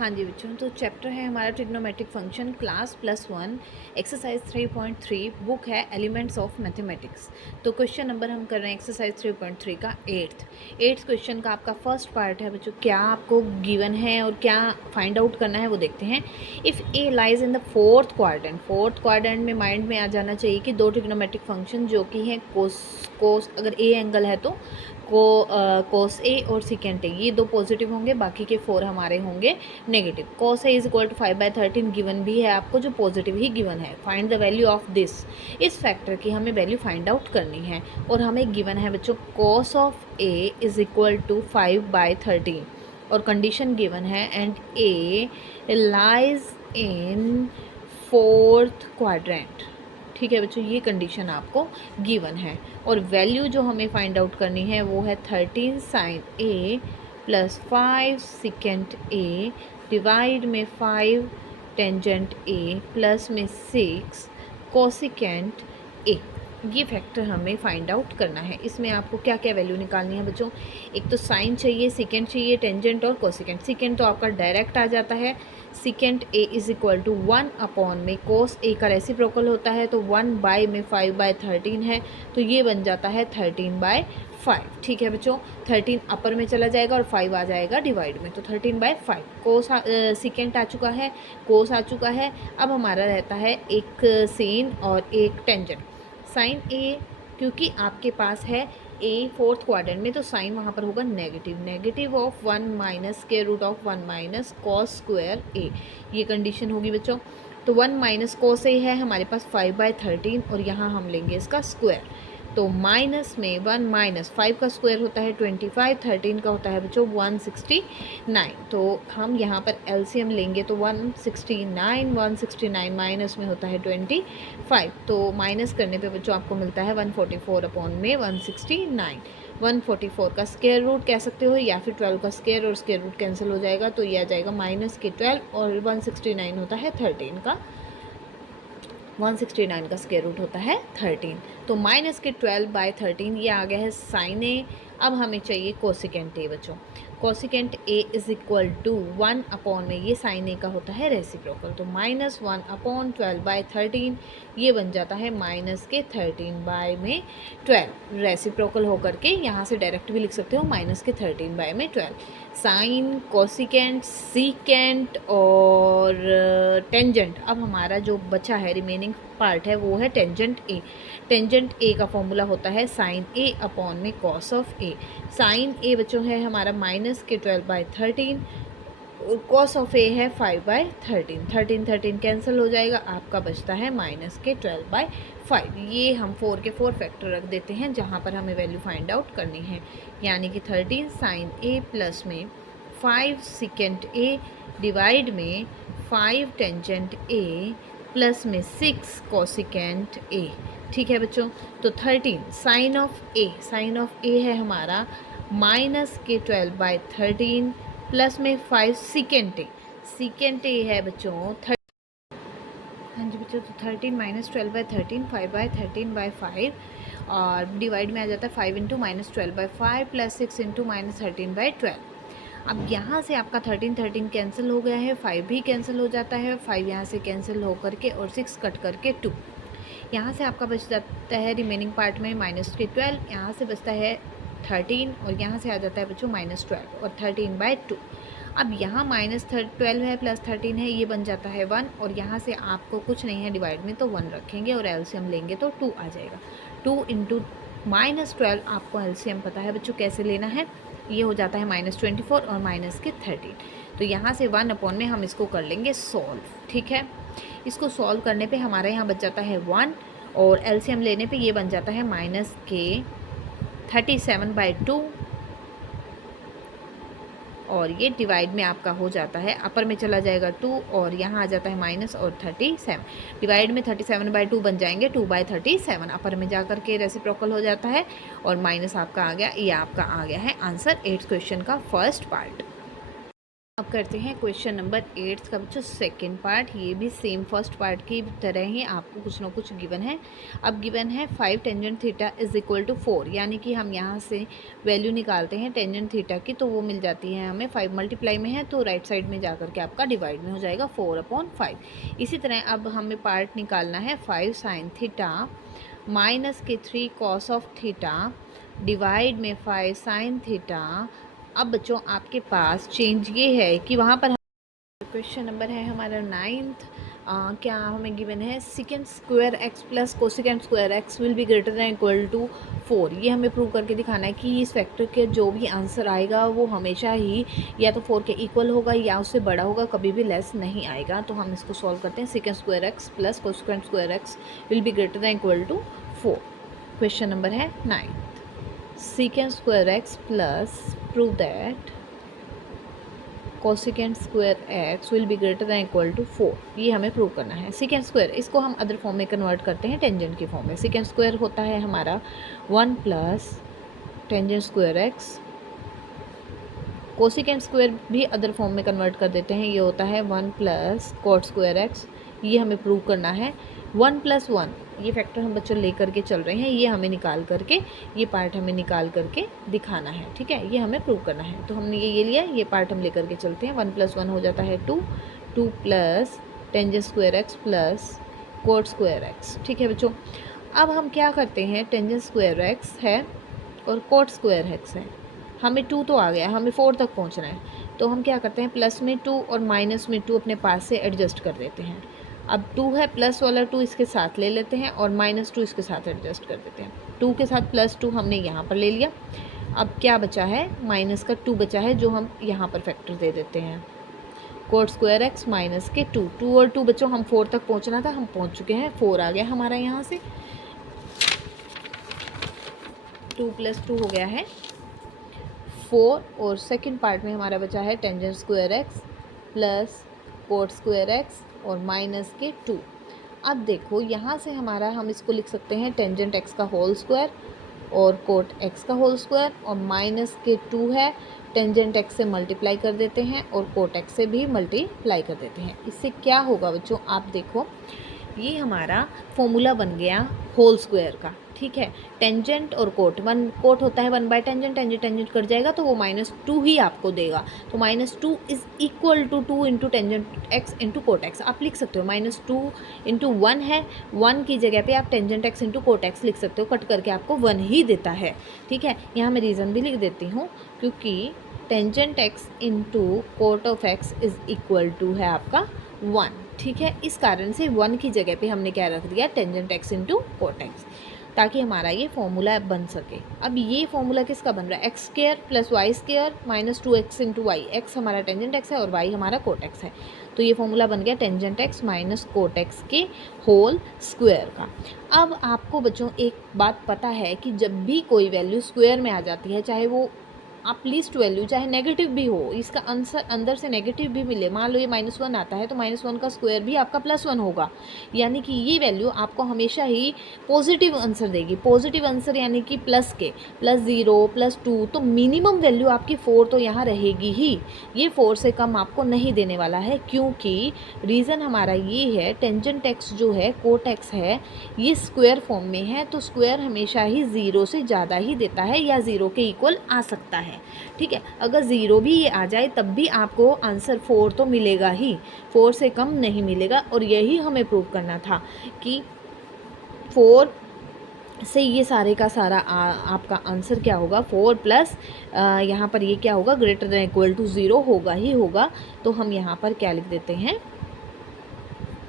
हाँ जी बच्चों, तो चैप्टर है हमारा trigonometric function class +1 exercise 3.3 book है एलिमेंट्स ऑफ मैथमेटिक्स। तो क्वेश्चन नंबर हम कर रहे हैं एक्सरसाइज 3.3 का एट्थ क्वेश्चन का आपका फर्स्ट पार्ट है बच्चों। क्या आपको गिवन है और क्या फाइंड आउट करना है वो देखते हैं। If A lies in the fourth quadrant में माइंड में आ जाना चाहिए कि दो ट्रिग्नोमेट्रिक फंक्शन जो कि हैं कोस अगर ए एंगल है तो कोस ए और सिकेंट ए ये दो पॉजिटिव होंगे, बाकी के 4 हमारे होंगे negative. Cos A is equal to 5/13 given भी है आपको, जो पॉजिटिव ही गिवन है। Find the value of this, इस फैक्टर की हमें वैल्यू फाइंड आउट करनी है। और हमें गिवन है बच्चों cos of A is equal to 5/13 और कंडीशन गिवन है and A lies in fourth quadrant. ठीक है बच्चों, ये कंडीशन आपको गिवन है और वैल्यू जो हमें फाइंड आउट करनी है वो है 13 साइन ए प्लस 5 सिकेंट ए डिवाइड में 5 टेंजेंट ए प्लस में 6 कोसिकेंट ए। ये फैक्टर हमें फाइंड आउट करना है। इसमें आपको क्या क्या वैल्यू निकालनी है बच्चों। एक तो साइन चाहिए, सिकेंट चाहिए, टेंजेंट और कोसिकेंट। सिकेंट तो आपका डायरेक्ट आ जाता है, secant A is equal to 1 upon में कोस ए का रेसिप्रोकल होता है तो 1 बाय में 5/13 है तो ये बन जाता है 13/5। ठीक है बच्चों, 13 अपर में चला जाएगा और 5 आ जाएगा डिवाइड में, तो 13/5। कोस सिकेंट आ चुका है, कोस आ चुका है। अब हमारा रहता है एक सीन और एक टेंजेंट। साइन ए क्योंकि आपके पास है ए फोर्थ क्वाड्रेंट में तो साइन वहाँ पर होगा नेगेटिव ऑफ 1 माइनस के root of 1 minus cos square A, ये कंडीशन होगी बच्चों। तो 1 माइनस कॉस ए है हमारे पास 5/13 और यहाँ हम लेंगे इसका स्क्वायर। तो माइनस में 1 माइनस 5 का स्क्वायर होता है 25, 13 का होता है बच्चों 169। तो हम यहाँ पर एलसीएम लेंगे तो 169 माइनस में होता है 25, तो माइनस करने पे बच्चों आपको मिलता है 144 अपॉन में 169। 144 का स्क्वायर रूट कह सकते हो या फिर 12 का स्क्वायर और स्क्वायर रूट कैंसिल हो जाएगा तो ये आ जाएगा माइनस के 12 और 169 होता है 13 का, 169 का स्क्वायर रूट होता है 13। तो माइनस के 12/13 ये आ गया है साइन ए। अब हमें चाहिए कोसिकेंट ए बच्चों। Cosecant A is equal to 1 upon में ये साइन ए का होता है रेसिप्रोकल तो -1 अपॉन 12/13 ये बन जाता है माइनस के 13/12 रेसिप्रोकल होकर के यहाँ से डायरेक्ट भी लिख सकते हो माइनस के 13/12। साइन, कोसिकेंट, सीकेंट और टेंजेंट। अब हमारा जो बचा है रिमेनिंग पार्ट है वो है टेंजेंट ए। टेंजेंट ए का फॉर्मूला होता है साइन ए अपॉन में कॉस ऑफ ए। साइन ए बच्चों है हमारा माइनस के 12/13 और कॉस ऑफ ए है 5/13। 13 कैंसिल हो जाएगा, आपका बचता है माइनस के 12/5। ये हम 4 के 4 फैक्टर रख देते हैं जहाँ पर हमें वैल्यू फाइंड आउट करनी है, यानी कि 13 साइन ए प्लस में 5 सिकेंट ए डिवाइड में 5 टेंजेंट ए प्लस में 6 कोसिकेंट ए। ठीक है बच्चों, तो 13 साइन ऑफ ए है हमारा माइनस के 12/13 प्लस में 5 सीकेंट ए है बच्चों हाँ जी बच्चों, तो 13 माइनस 12/13 5/13/5 और डिवाइड में आ जाता है 5 into minus 12/5 plus 6 into minus 13/12। अब यहाँ से आपका 13 कैंसिल हो गया है, 5 भी कैंसिल हो जाता है, 5 यहाँ से कैंसिल हो करके और 6 कट करके 2। यहाँ से आपका बच जाता है रिमेनिंग पार्ट में माइनस के 12, यहाँ से बचता है 13 और यहाँ से आ जाता है बच्चों -12 और 13/2। अब यहाँ -12 है प्लस 13 है, ये बन जाता है 1 और यहाँ से आपको कुछ नहीं है डिवाइड में तो 1 रखेंगे और एलसीएम लेंगे तो 2 आ जाएगा। 2 इंटू -12 आपको एलसीएम पता है बच्चों कैसे लेना है, ये हो जाता है -24 और माइनस के 13। तो यहाँ से 1 अपॉन में हम इसको कर लेंगे सॉल्व। ठीक है, इसको सॉल्व करने पे हमारे यहाँ बच जाता है 1 और एलसीएम लेने पे ये बन जाता है माइनस के 37/2 और ये डिवाइड में आपका हो जाता है, अपर में चला जाएगा 2 और यहाँ आ जाता है माइनस और 37। डिवाइड में 37/2 बन जाएंगे 2/37, अपर में जा कर के रेसिप्रोकल हो जाता है और माइनस आपका आ गया, ये आपका आ गया है आंसर 8th क्वेश्चन का फर्स्ट पार्ट। अब करते हैं क्वेश्चन नंबर 8 का बच्चों सेकेंड पार्ट। ये भी सेम फर्स्ट पार्ट की तरह ही आपको कुछ ना कुछ गिवन है। अब गिवन है 5 tangent theta is equal to 4, यानी कि हम यहाँ से वैल्यू निकालते हैं टेंजेंट थीटा की, तो वो मिल जाती है हमें 5 मल्टीप्लाई में है तो राइट साइड में जा करके आपका डिवाइड में हो जाएगा 4/5। इसी तरह अब हमें पार्ट निकालना है 5 साइन थीटा माइनस के 3 कॉस ऑफ थीटा डिवाइड में 5 साइन थीटा। अब बच्चों आपके पास चेंज ये है कि वहाँ पर क्वेश्चन नंबर है हमारा 9th। क्या हमें गिवन है secant square X plus cosecant square X will be greater than equal to 4। ये हमें प्रूव करके दिखाना है कि इस फैक्टर के जो भी आंसर आएगा वो हमेशा ही या तो 4 के इक्वल होगा या उससे बड़ा होगा, कभी भी लेस नहीं आएगा। तो हम इसको सॉल्व करते हैं। Secant square X plus cosecant square X will be greater than equal to 4। Question number है 9th। Secant square X plus prove that cosecant square X will be greater than equal to 4। ये हमें prove करना है। Secant square इसको हम other form में convert करते हैं, टेंजेंट की फॉर्म में। सिकेंड स्क्वायर होता है हमारा 1 plus tangent square x. Cosecant square भी अदर फॉर्म में कन्वर्ट कर देते हैं, ये होता है 1 प्लस कॉट स्क्वायर एक्स। ये हमें प्रूव करना है। 1 + 1 ये फैक्टर हम बच्चों लेकर के चल रहे हैं, ये हमें निकाल करके, ये पार्ट हमें निकाल करके दिखाना है। ठीक है, ये हमें प्रूव करना है। तो हमने ये लिया, ये पार्ट हम लेकर के चलते हैं। 1 + 1 हो जाता है 2, 2 plus tangent square X plus coat square x. ठीक है बच्चों, अब हम क्या करते हैं, टेंजेंट स्क्वायर एक्स है और कोट स्क्वायर एक्स है। हमें 2 तो आ गया, हमें 4 तक पहुंचना है। तो हम क्या करते हैं, प्लस में 2 और माइनस में 2 अपने पास से एडजस्ट कर देते हैं। अब 2 है, प्लस वाला 2 इसके साथ ले लेते हैं और -2 इसके साथ एडजस्ट कर देते हैं। 2 के साथ +2 हमने यहाँ पर ले लिया। अब क्या बचा है, माइनस का 2 बचा है, जो हम यहाँ पर फैक्टर दे देते हैं। कोट स्क्वायर एक्स माइनस के 2, 2 और 2 बच्चों हम 4 तक पहुँचना था, हम पहुँच चुके हैं। 4 आ गया हमारा यहाँ से, 2 + 2 हो गया है 4। और सेकंड पार्ट में हमारा बचा है tangent square X plus coat square x और माइनस के 2। अब देखो यहाँ से हमारा, हम इसको लिख सकते हैं टेंजेंट एक्स का होल स्क्वायर और कोट एक्स का होल स्क्वायर, और माइनस के 2 है, टेंजेंट एक्स से मल्टीप्लाई कर देते हैं और कोट एक्स से भी मल्टीप्लाई कर देते हैं। इससे क्या होगा बच्चों, आप देखो ये हमारा फॉर्मूला बन गया होल स्क्वायर का। ठीक है, टेंजेंट और कोट, कोट होता है 1 by tangent, tangent tangent cut जाएगा तो वो -2 ही आपको देगा। तो -2 is equal to 2 into tangent X into cot X. आप लिख सकते हो -2 इंटू 1 है, 1 की जगह पे आप tangent X into cot x लिख सकते हो, कट करके आपको 1 ही देता है। ठीक है, यहाँ मैं रीज़न भी लिख देती हूँ, क्योंकि tangent X into cot of X is equal to है आपका 1। ठीक है, इस कारण से 1 की जगह पे हमने क्या रख दिया, tangent X into cot x, ताकि हमारा ये फॉर्मूला बन सके। अब ये फॉर्मूला किसका बन रहा है, X square plus Y square minus 2x into Y. X हमारा टेंजेंट एक्स है और वाई हमारा कोट एक्स है। तो ये फॉर्मूला बन गया tangent x minus cot x के होल स्क्वायर का। अब आपको बच्चों एक बात पता है कि जब भी कोई वैल्यू स्क्वायर में आ जाती है, चाहे वो आप लीस्ट वैल्यू चाहे नेगेटिव भी हो, इसका आंसर अंदर से नेगेटिव भी मिले, मान लो ये -1 आता है तो -1 का स्क्वायर भी आपका +1 होगा, यानी कि ये वैल्यू आपको हमेशा ही पॉजिटिव आंसर देगी। पॉजिटिव आंसर यानी कि प्लस के, +0 +2, तो मिनिमम वैल्यू आपकी 4 तो यहाँ रहेगी ही। ये 4 से कम आपको नहीं देने वाला है, क्योंकि रीज़न हमारा ये है, टेंजेंट एक्स जो है कोट एक्स है, ये स्क्वायर फॉर्म में है, तो स्क्वायर हमेशा ही 0 से ज़्यादा ही देता है या 0 के इक्वल आ सकता है। ठीक है, अगर 0 भी ये आ जाए तब भी आपको आंसर 4 तो मिलेगा ही, 4 से कम नहीं मिलेगा। और यही हमें प्रूव करना था कि 4 से ये सारे का सारा आपका आंसर क्या होगा, 4 प्लस यहाँ पर ये क्या होगा, ग्रेटर देन इक्वल टू 0 होगा ही होगा। तो हम यहाँ पर क्या लिख देते हैं,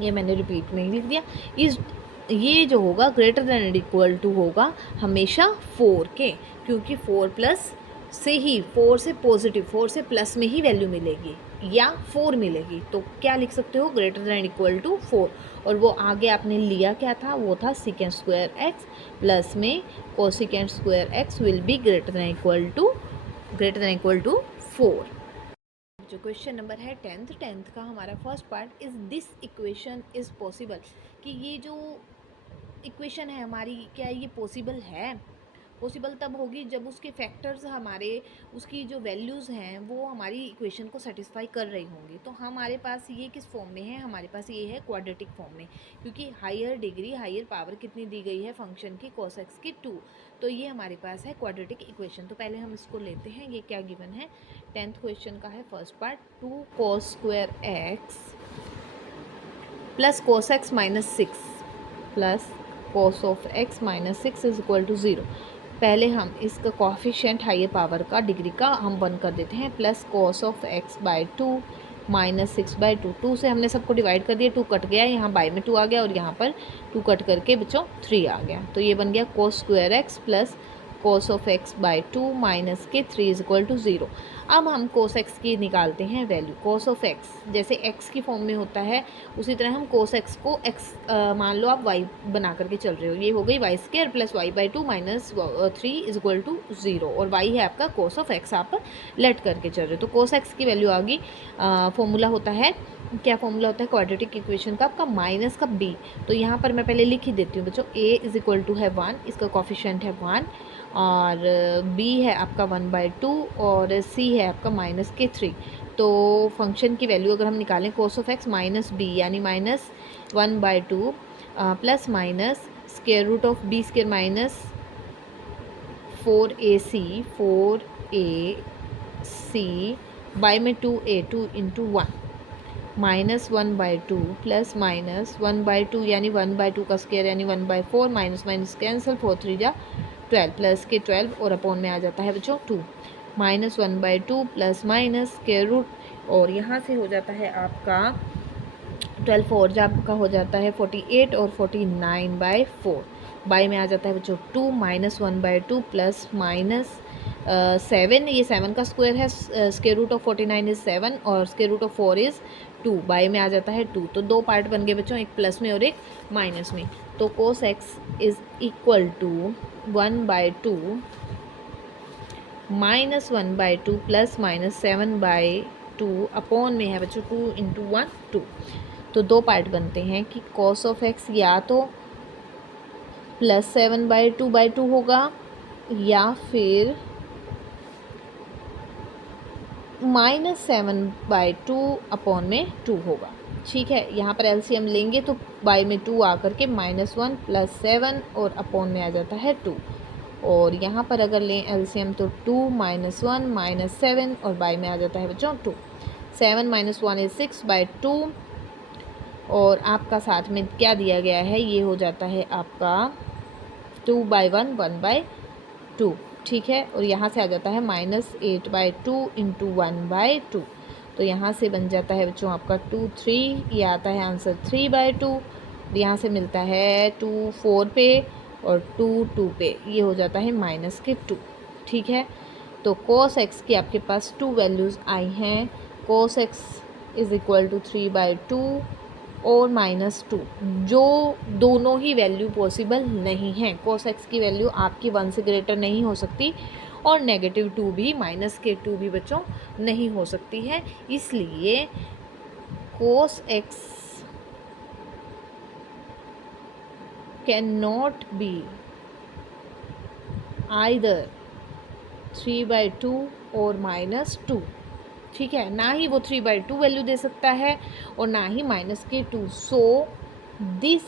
ये मैंने रिपीट में ही लिख दिया, ये जो होगा ग्रेटर देन इक्वल टू होगा हमेशा 4 के, क्योंकि 4 प्लस से ही, 4 से पॉजिटिव, 4 से प्लस में ही वैल्यू मिलेगी या 4 मिलेगी। तो क्या लिख सकते हो, ग्रेटर देन इक्वल टू 4। और वो आगे आपने लिया क्या था, वो था सिकेंड स्क्वायर एक्स प्लस में cosecant square X will be greater than equal to 4। जो क्वेश्चन नंबर है 10th का हमारा first part, is this equation is possible, कि ये जो इक्वेशन है हमारी, क्या ये पॉसिबल है। पॉसिबल तब होगी जब उसके फैक्टर्स हमारे, उसकी जो वैल्यूज़ हैं वो हमारी इक्वेशन को सेटिस्फाई कर रही होंगी। तो हमारे पास ये किस फॉर्म में है, हमारे पास ये है क्वाड्रेटिक फॉर्म में, क्योंकि हायर डिग्री, हायर पावर कितनी दी गई है फंक्शन की, cos x की 2। तो ये हमारे पास है क्वाड्रेटिक इक्वेशन। तो पहले हम इसको लेते हैं, ये क्या गिवन है। 10th क्वेश्चन का है first part, 2 cos square x plus cos x minus 6 plus cos of x minus 6 is equal to 0। पहले हम इसका कोफिशिएंट हायर पावर का डिग्री का हम 1 कर देते हैं, plus cos of x by 2 minus 6/2। 2 से हमने सबको डिवाइड कर दिया, 2 कट गया, यहाँ बाई में 2 आ गया और यहाँ पर 2 कट करके बच्चों 3 आ गया। तो ये बन गया cos square x plus cos of x by 2 minus के 3 इज इक्वल टू 0। अब हम cos x की निकालते हैं वैल्यू। cos ऑफ x जैसे x की फॉर्म में होता है उसी तरह हम cos x को x मान लो आप y बना करके चल रहे हो, ये हो गई Y square plus Y by 2 minus 3 is equal to 0, और y है आपका cos ऑफ x आप लेट करके चल रहे हो। तो cos x की वैल्यू आ गई। फॉर्मूला होता है, क्या फॉर्मूला होता है क्वाड्रेटिक इक्वेशन का, आपका माइनस का b। तो यहाँ पर मैं पहले लिख ही देती हूँ बच्चों, a इज इक्वल टू है 1, इसका कोफिशिएंट है 1, और b है आपका 1/2 और c है आपका माइनस के 3। तो फंक्शन की वैल्यू अगर हम निकालें cos of x minus b यानी minus 1/2 plus minus square root of b square minus 4ac by में 2a2 into 1 minus 1/2 plus minus 1/2 यानी 1/2 का स्क्वायर यानी 1/4 माइनस माइनस कैंसिल 4 3 जा 12 प्लस के 12 और अपॉन में आ जाता है बच्चों 2 minus 1/2 plus minus square root, और यहाँ से हो जाता है आपका 12 4 जा आपका हो जाता है 48 और 49/4 बाई में आ जाता है बच्चों 2 माइनस 1/2 प्लस माइनस 7, ये 7 का स्क्वायर है, स्क्वायर रूट ऑफ 49 इज़ 7 और square root of 4 is 2, by में आ जाता है 2। तो दो पार्ट बन गए बच्चों, एक प्लस में और एक माइनस में। तो cos x is equal to 1/2 minus 1/2 plus minus 7/2 upon में है बच्चों 2 इंटू 1 2। तो दो पार्ट बनते हैं कि cos ऑफ x या तो प्लस 7/2 होगा या फिर माइनस 7/2 अपॉन में 2 होगा। ठीक है, यहाँ पर एलसीएम लेंगे तो बाई में 2 आकर के -1 प्लस 7 और अपॉन में आ जाता है 2, और यहाँ पर अगर लें एलसीएम तो 2 -1 -7 और बाई में आ जाता है बच्चों 2। 7 - 1 इज 6/2 और आपका साथ में क्या दिया गया है, ये हो जाता है आपका 2/1 1/2। ठीक है, और यहाँ से आ जाता है -8/2 इंटू 1/2। तो यहाँ से बन जाता है बच्चों आपका 2 3, ये आता है आंसर 3/2। यहाँ से मिलता है 2 4 पे और 2 2 पे, ये हो जाता है माइनस के 2। ठीक है, तो cos x की आपके पास 2 वैल्यूज़ आई हैं। cos x is equal to 3/2 और -2, जो दोनों ही वैल्यू पॉसिबल नहीं है। cos x की वैल्यू आपकी 1 से ग्रेटर नहीं हो सकती और -2 भी -2 भी बच्चों नहीं हो सकती है। इसलिए cos x can not be either 3/2 और -2। ठीक है, ना ही वो 3/2 वैल्यू दे सकता है और ना ही -2। So this